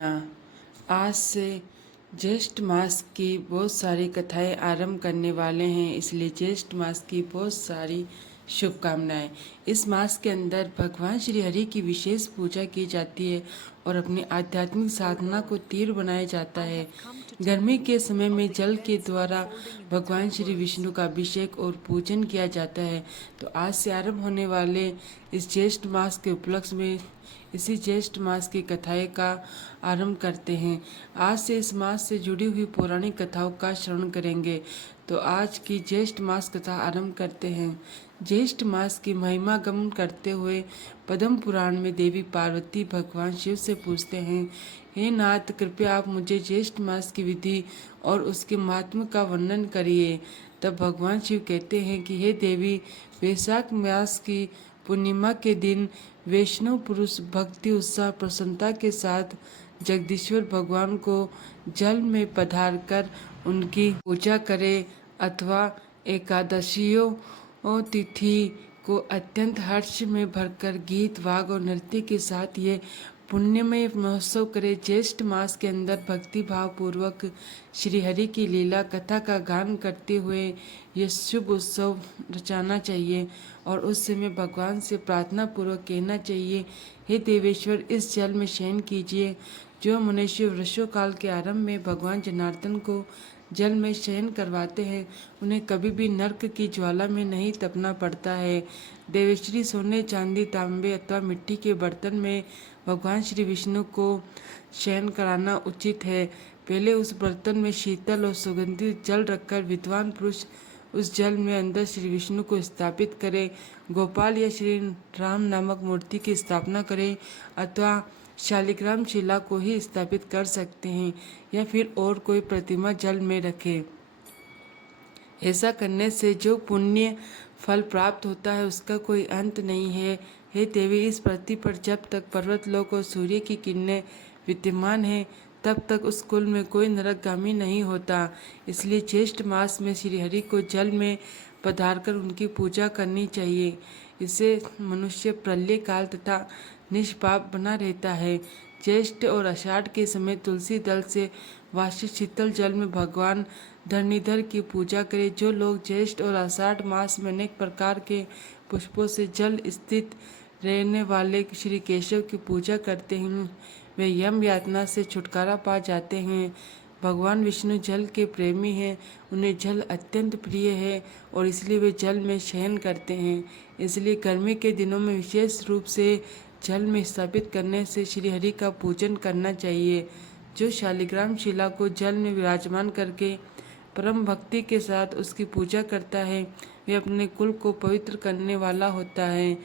हाँ, आज से ज्येष्ठ मास की बहुत सारी कथाएं आरंभ करने वाले हैं, इसलिए ज्येष्ठ मास की बहुत सारी शुभकामनाएं। इस मास के अंदर भगवान श्री हरि की विशेष पूजा की जाती है और अपनी आध्यात्मिक साधना को तीव्र बनाया जाता है। गर्मी के समय में जल के द्वारा भगवान श्री विष्णु का अभिषेक और पूजन किया जाता है। तो आज से आरंभ होने वाले इस ज्येष्ठ मास के उपलक्ष्य में इसी ज्येष्ठ मास की कथाएं का आरंभ करते हैं। आज से इस मास से जुड़ी हुई पौराणिक कथाओं का श्रवण करेंगे। तो आज की ज्येष्ठ मास कथा आरंभ करते हैं। ज्येष्ठ मास की महिमा गमन करते हुए पद्म पुराण में देवी पार्वती भगवान शिव से पूछते हैं, हे नाथ, कृपया आप मुझे ज्येष्ठ मास की विधि और उसके महात्म्य का वर्णन करिए। तब भगवान शिव कहते हैं कि हे देवी, वैशाख मास की पूर्णिमा के दिन वैष्णव पुरुष भक्ति उत्साह प्रसन्नता के साथ जगदीश्वर भगवान को जल में पधार कर उनकी पूजा करे अथवा एकादशियों तिथि को अत्यंत हर्ष में भरकर गीत वाग और नृत्य के साथ ये पुण्यमय महोत्सव करे। ज्येष्ठ मास के अंदर भक्ति भाव पूर्वक श्री हरि की लीला कथा का गान करते हुए ये शुभ उत्सव रचाना चाहिए और उस समय भगवान से प्रार्थना पूर्वक कहना चाहिए, हे देवेश्वर, इस जल में शयन कीजिए। जो मनुष्य वृषो काल के आरंभ में भगवान जनार्दन को जल में शयन करवाते हैं, उन्हें कभी भी नरक की ज्वाला में नहीं तपना पड़ता है। देवेश्वरी सोने, चांदी, तांबे अथवा मिट्टी के बर्तन में भगवान श्री विष्णु को शयन कराना उचित है। पहले उस बर्तन में शीतल और सुगंधित जल रखकर विद्वान पुरुष उस जल में अंदर श्री विष्णु को स्थापित करें। गोपाल या श्री राम नामक मूर्ति की स्थापना करें अथवा शालिग्राम शिला को ही स्थापित कर सकते हैं या फिर और कोई प्रतिमा जल में रखें। ऐसा करने से जो पुण्य फल प्राप्त होता है उसका कोई अंत नहीं है। हे देवी, इस पृथ्वी पर जब तक पर्वतलोक और सूर्य की किरणें विद्यमान है तब तक उस कुल में कोई नरकगामी नहीं होता। इसलिए ज्येष्ठ मास में श्री हरि को जल में पधारकर उनकी पूजा करनी चाहिए। इससे मनुष्य प्रलय काल तथा निष्पाप बना रहता है। ज्येष्ठ और आषाढ़ के समय तुलसी दल से वाषित शीतल जल में भगवान धरणीधर की पूजा करें। जो लोग ज्येष्ठ और आषाढ़ मास में अनेक प्रकार के पुष्पों से जल स्थित रहने वाले श्री केशव की पूजा करते हैं, वे यम यातना से छुटकारा पा जाते हैं। भगवान विष्णु जल के प्रेमी हैं, उन्हें जल अत्यंत प्रिय है और इसलिए वे जल में शयन करते हैं। इसलिए गर्मी के दिनों में विशेष रूप से जल में स्थापित करने से श्री हरि का पूजन करना चाहिए। जो शालिग्राम शिला को जल में विराजमान करके परम भक्ति के साथ उसकी पूजा करता है, वे अपने कुल को पवित्र करने वाला होता है।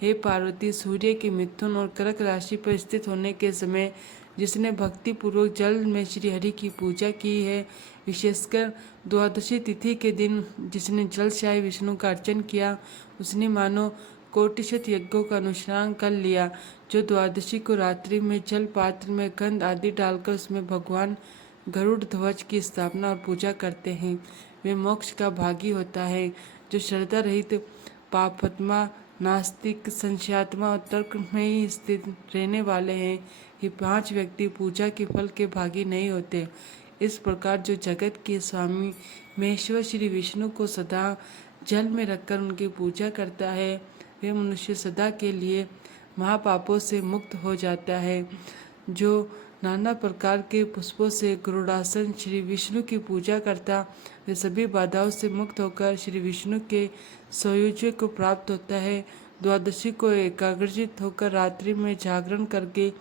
हे पार्वती, सूर्य के मिथुन और कर्क राशि पर स्थित होने के समय जिसने भक्ति पूर्वक जल में श्री हरि की पूजा की है, विशेषकर द्वादशी तिथि के दिन जिसने जलशाही विष्णु का अर्चन किया, उसने मानो कोटिशत यज्ञों का अनुष्ठान कर लिया। जो द्वादशी को रात्रि में जल पात्र में गंध आदि डालकर उसमें भगवान गरुड़ ध्वज की स्थापना और पूजा करते हैं, वे मोक्ष का भागी होता है। जो श्रद्धा रहित पापात्मा, नास्तिक, संशयात्मा और तर्क में ही स्थित रहने वाले हैं, ये 5 व्यक्ति पूजा के फल के भागी नहीं होते। इस प्रकार जो जगत के स्वामी महेश्वर श्री विष्णु को सदा जल में रखकर उनकी पूजा करता है, वह मनुष्य सदा के लिए महापापों से मुक्त हो जाता है। जो नाना प्रकार के पुष्पों से गरुड़ासन श्री विष्णु की पूजा करता, वे सभी बाधाओं से मुक्त होकर श्री विष्णु के सायुज्य को प्राप्त होता है। द्वादशी को एकाग्रचित होकर रात्रि में जागरण करके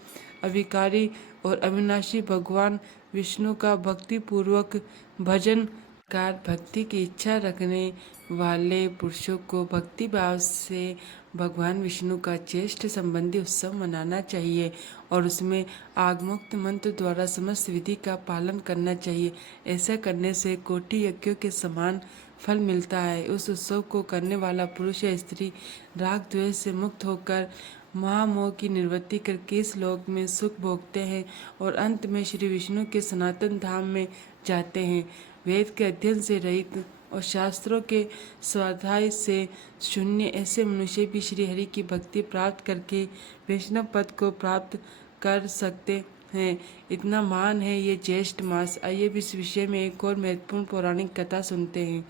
अविकारी और अविनाशी भगवान विष्णु का भक्ति पूर्वक भजन कार भक्ति की इच्छा रखने वाले पुरुषों को भक्ति भाव से भगवान विष्णु का ज्येष्ठ संबंधी उत्सव मनाना चाहिए और उसमें आगमोक्त मंत्र द्वारा समस्त विधि का पालन करना चाहिए। ऐसा करने से कोटि यज्ञों के समान फल मिलता है। उस उत्सव को करने वाला पुरुष या स्त्री राग द्वेष से मुक्त होकर महामोह की निवृत्ति करके इस लोक में सुख भोगते हैं और अंत में श्री विष्णु के सनातन धाम में जाते हैं। वेद के अध्ययन से रहित और शास्त्रों के स्वाध्याय से शून्य ऐसे मनुष्य भी श्री हरि की भक्ति प्राप्त करके वैष्णव पद को प्राप्त कर सकते है, इतना महान है ये ज्येष्ठ मास। आइए भी इस विषय में एक और महत्वपूर्ण पौराणिक कथा सुनते हैं।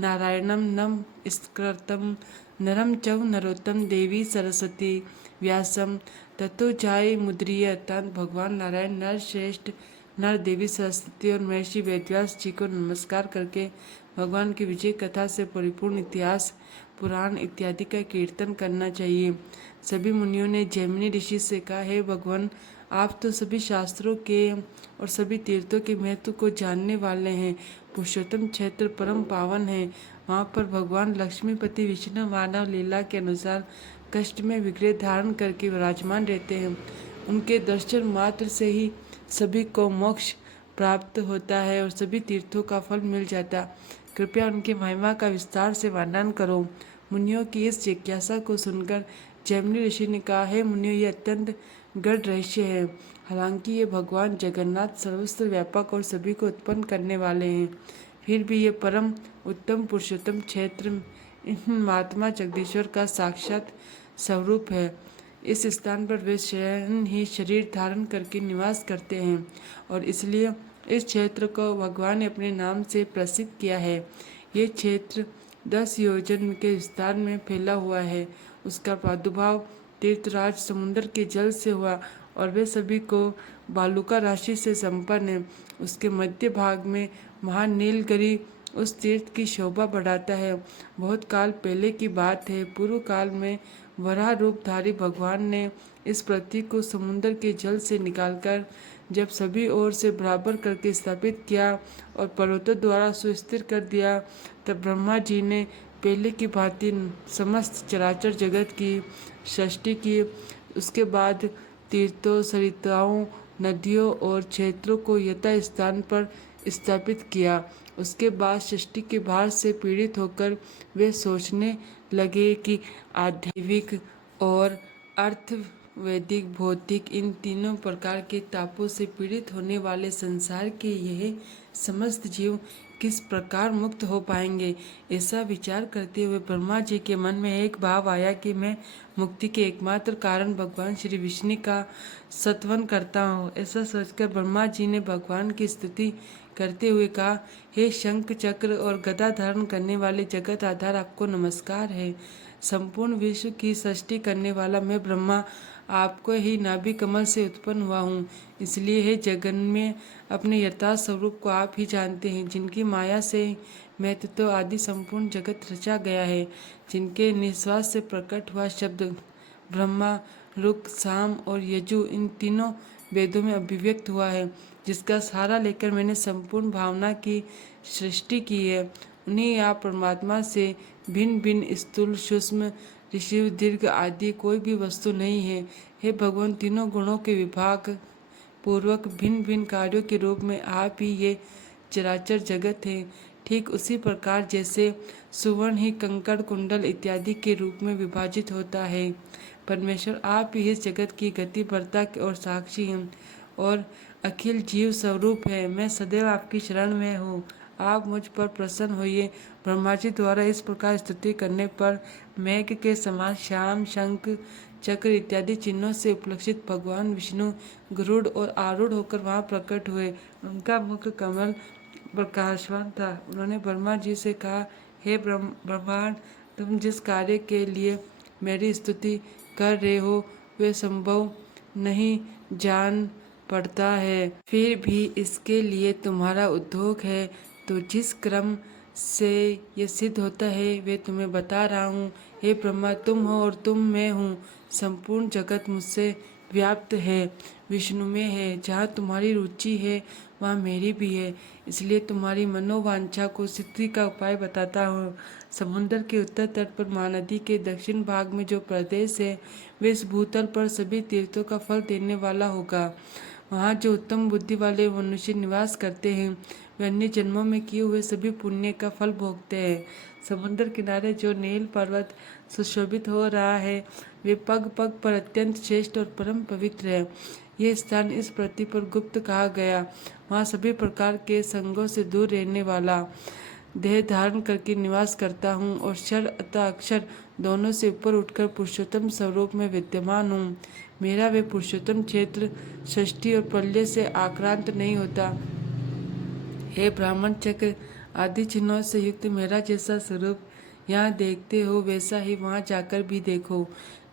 नारायणम नम स्कृतं नरम चव नरोत्तम देवी सरस्वती व्यासम ततो जाय मुद्रिय। अर्थात भगवान नारायण नर श्रेष्ठ नर देवी सरस्वती और महर्षि वेदव्यास जी को नमस्कार करके भगवान की विजय कथा से परिपूर्ण इतिहास पुराण इत्यादि का कीर्तन करना चाहिए। सभी मुनियों ने जैमिनी ऋषि से कहा, हे भगवान, आप तो सभी शास्त्रों के और सभी तीर्थों के महत्व को जानने वाले हैं। पुरुषोत्तम क्षेत्र परम पावन है। वहाँ पर भगवान लक्ष्मीपति विष्णु मानव लीला के अनुसार कष्ट में विग्रह धारण करके विराजमान रहते हैं। उनके दर्शन मात्र से ही सभी को मोक्ष प्राप्त होता है और सभी तीर्थों का फल मिल जाता। कृपया उनकी महिमा का विस्तार से वर्णन करो। मुनियों की इस जिज्ञासा को सुनकर जैमिनी ऋषि ने कहा, हे मुनियों, ये अत्यंत गढ़ रहस्य है। हालांकि ये भगवान जगन्नाथ सर्वत्र व्यापक और सभी को उत्पन्न करने वाले हैं, फिर भी ये परम उत्तम पुरुषोत्तम क्षेत्र महात्मा जगदीश्वर का साक्षात स्वरूप है। इस स्थान पर वे स्वयं ही शरीर धारण करके निवास करते हैं और इसलिए इस क्षेत्र को भगवान ने अपने नाम से प्रसिद्ध किया है। ये क्षेत्र 10 योजन के विस्तार में फैला हुआ है। उसका प्रादुर्भाव तीर्थराज समुद्र के जल से हुआ और वे सभी को बालुका राशि से संपन्न है। उसके मध्य भाग में महान नीलगिरी उस तीर्थ की शोभा बढ़ाता है। बहुत काल पहले की बात है, पूर्व काल में वराह रूपधारी भगवान ने इस पृथ्वी को समुद्र के जल से निकालकर जब सभी ओर से बराबर करके स्थापित किया और पर्वतों द्वारा सुस्थिर कर दिया, तब ब्रह्मा जी ने पहले की भांति समस्त चराचर जगत की सृष्टि की। उसके बाद तीर्थों, सरिताओं, नदियों और क्षेत्रों को यथा स्थान पर स्थापित किया। उसके बाद सृष्टि के भार से पीड़ित होकर वे सोचने लगे कि आध्यात्मिक और अर्थ वैदिक भौतिक इन तीनों प्रकार के तापों से पीड़ित होने वाले संसार के यह समस्त जीव किस प्रकार मुक्त हो पाएंगे। ऐसा विचार करते हुए ब्रह्मा जी के मन में एक भाव आया कि मैं मुक्ति के एकमात्र कारण भगवान श्री विष्णु का स्तवन करता हूँ। ऐसा सोचकर ब्रह्मा जी ने भगवान की स्तुति करते हुए कहा, हे शंख चक्र और गदा धारण करने वाले जगत आधार, आपको नमस्कार है। संपूर्ण विश्व की सृष्टि करने वाला मैं ब्रह्मा आपको ही नाभि कमल से उत्पन्न हुआ हूँ। इसलिए हे जगन में अपने यथार्थ स्वरूप को आप ही जानते हैं, जिनकी माया से मैं तो आदि संपूर्ण जगत रचा गया है, जिनके निश्वास से प्रकट हुआ शब्द ब्रह्मा, रुक, साम और यजु इन तीनों वेदों में अभिव्यक्त हुआ है, जिसका सहारा लेकर मैंने संपूर्ण भावना की सृष्टि की है। उन्हीं आप परमात्मा से भिन्न भिन्न स्थूल, सूक्ष्म, ऋषि, दीर्घ आदि कोई भी वस्तु नहीं है। हे भगवान, तीनों गुणों के विभाग पूर्वक भिन्न भिन्न कार्यों के रूप में आप ही ये चराचर जगत है। ठीक उसी प्रकार जैसे सुवर्ण ही कंकड़, कुंडल इत्यादि के रूप में विभाजित होता है, परमेश्वर आप ही इस जगत की गति भरता और साक्षी हैं और अखिल जीव स्वरूप है। मैं सदैव आपकी शरण में हूँ, आप मुझ पर प्रसन्न होइए। ब्रह्मा जी द्वारा इस प्रकार स्तुति करने पर मेघ के समान श्याम, शंख, चक्र इत्यादि चिन्हों से उपलक्षित भगवान विष्णु गरुड़ और आरूढ़ होकर वहां प्रकट हुए। उनका मुख कमल प्रकाशवान था। उन्होंने ब्रह्मा जी से कहा, हे ब्रह्मांड, तुम जिस कार्य के लिए मेरी स्तुति कर रहे हो वे संभव नहीं जान पड़ता है, फिर भी इसके लिए तुम्हारा उद्योग है, तो जिस क्रम से ये सिद्ध होता है वे तुम्हें बता रहा हूँ। हे ब्रह्मा, तुम हो और तुम मैं हूँ। संपूर्ण जगत मुझसे व्याप्त है, विष्णु में है। जहाँ तुम्हारी रुचि है वहाँ मेरी भी है, इसलिए तुम्हारी मनोवांछा को सिद्धि का उपाय बताता हूँ। समुद्र के उत्तर तट पर महानदी के दक्षिण भाग में जो प्रदेश है वे इस भूतल पर सभी तीर्थों का फल देने वाला होगा। वहाँ जो उत्तम बुद्धि वाले मनुष्य निवास करते हैं वे अन्य जन्मों में किए हुए सभी पुण्य का फल भोगते हैं। समुद्र किनारे जो नील पर्वत सुशोभित हो रहा है वे पग पग पर अत्यंत श्रेष्ठ और परम पवित्र है। ये स्थान इस पृथ्वी पर गुप्त कहा गया। वहाँ सभी प्रकार के संगों से दूर रहने वाला देह धारण करके निवास करता हूँ और क्षर अतः अक्षर दोनों से ऊपर उठकर पुरुषोत्तम स्वरूप में विद्यमान हूँ। मेरा वे पुरुषोत्तम क्षेत्र षष्ठी और प्रलय से आक्रांत नहीं होता। हे ब्राह्मण, चक्र आदि चिन्हों से युक्त मेरा जैसा स्वरूप यहाँ देखते हो वैसा ही वहाँ जाकर भी देखो।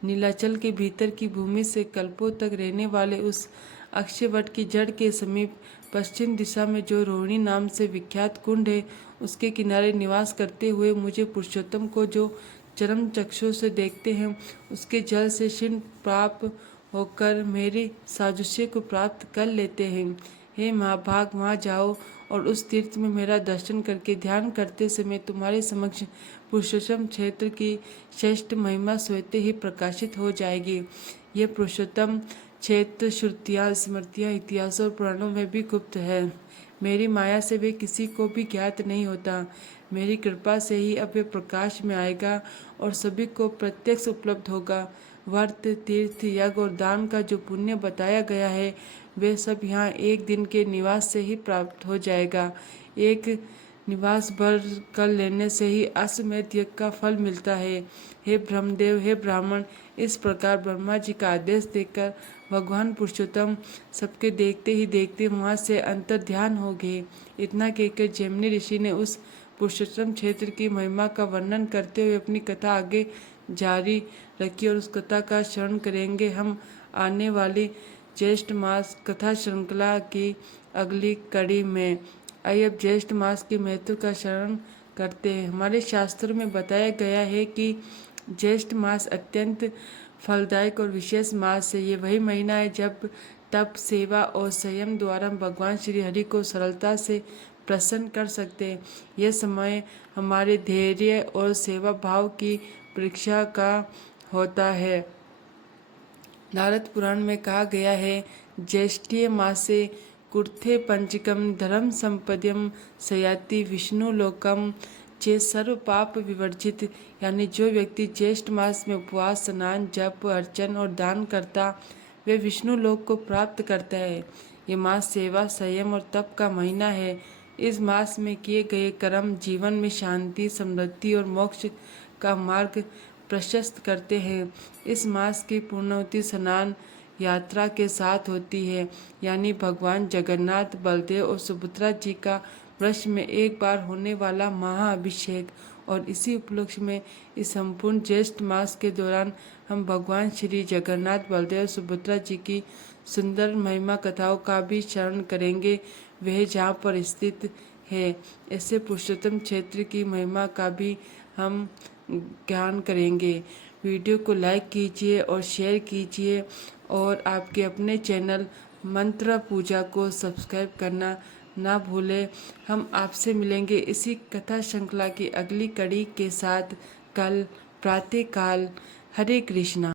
नीलाचल के भीतर की भूमि से कल्पों तक रहने वाले उस अक्षयवट की जड़ के समीप पश्चिम दिशा में जो रोहिणी नाम से विख्यात कुंड है, उसके किनारे निवास करते हुए मुझे पुरुषोत्तम को जो चरम चक्षु से देखते हैं, उसके जल से क्षीण प्राप्त होकर मेरी साजुष्य को प्राप्त कर लेते हैं। हे महाभाग, वहाँ जाओ और उस तीर्थ में मेरा दर्शन करके ध्यान करते समय तुम्हारे समक्ष पुरुषोत्तम क्षेत्र की श्रेष्ठ महिमा स्वतः ही प्रकाशित हो जाएगी। यह पुरुषोत्तम क्षेत्र श्रुतियाँ, स्मृतियाँ, इतिहासों और पुराणों में भी गुप्त है। मेरी माया से वे किसी को भी ज्ञात नहीं होता। मेरी कृपा से ही अब वे प्रकाश में आएगा और सभी को प्रत्यक्ष उपलब्ध होगा। व्रत, तीर्थ, यज्ञ और दान का जो पुण्य बताया गया है, वे सब यहाँ एक दिन के निवास से ही प्राप्त हो जाएगा। एक निवास भर कर लेने से ही अश्वमेध यज्ञ का फल मिलता है। हे ब्रह्मदेव, हे ब्राह्मण, इस प्रकार ब्रह्मा जी का आदेश देकर भगवान पुरुषोत्तम सबके देखते ही देखते वहाँ से अंतर ध्यान हो गए। इतना कहकर जैमिनी ऋषि ने उस पुरुषोत्तम क्षेत्र की महिमा का वर्णन करते हुए अपनी कथा आगे जारी रखी और उस कथा का श्रवण करेंगे हम आने वाली ज्येष्ठ मास कथा श्रृंखला की अगली कड़ी में। आइए अब ज्येष्ठ मास के महत्व का श्रवण करते हैं। हमारे शास्त्रों में बताया गया है कि ज्येष्ठ मास अत्यंत फलदायक और विशेष मास है। ये वही महीना है जब तप, सेवा और संयम द्वारा हम भगवान श्री हरि को सरलता से प्रसन्न कर सकते हैं। यह समय हमारे धैर्य और सेवा भाव की परीक्षा का होता है। नारद पुराण में कहा गया है, ज्येष्ठीय मासे कुर्थे पंचकम धर्म संपद्यम सयाति विष्णु लोकम चे सर्व पाप विवर्जित। यानी जो व्यक्ति ज्येष्ठ मास में उपवास, स्नान, जप, अर्चन और दान करता, वे विष्णु लोक को प्राप्त करता है। ये मास सेवा, संयम और तप का महीना है। इस मास में किए गए कर्म जीवन में शांति, समृद्धि और मोक्ष का मार्ग प्रशस्त करते हैं। इस मास की पूर्णाहुति स्नान यात्रा के साथ होती है, यानी भगवान जगन्नाथ, बलदेव और सुभद्रा जी का वर्ष में एक बार होने वाला महाअभिषेक। और इसी उपलक्ष्य में इस संपूर्ण ज्येष्ठ मास के दौरान हम भगवान श्री जगन्नाथ, बलदेव, सुभद्रा जी की सुंदर महिमा कथाओं का भी श्रवण करेंगे। वह जहाँ पर स्थित है, ऐसे पुरुषोत्तम क्षेत्र की महिमा का भी हम ज्ञान करेंगे। वीडियो को लाइक कीजिए और शेयर कीजिए और आपके अपने चैनल मंत्र पूजा को सब्सक्राइब करना ना भूलें। हम आपसे मिलेंगे इसी कथा श्रृंखला की अगली कड़ी के साथ कल प्रातःकाल। हरे कृष्णा।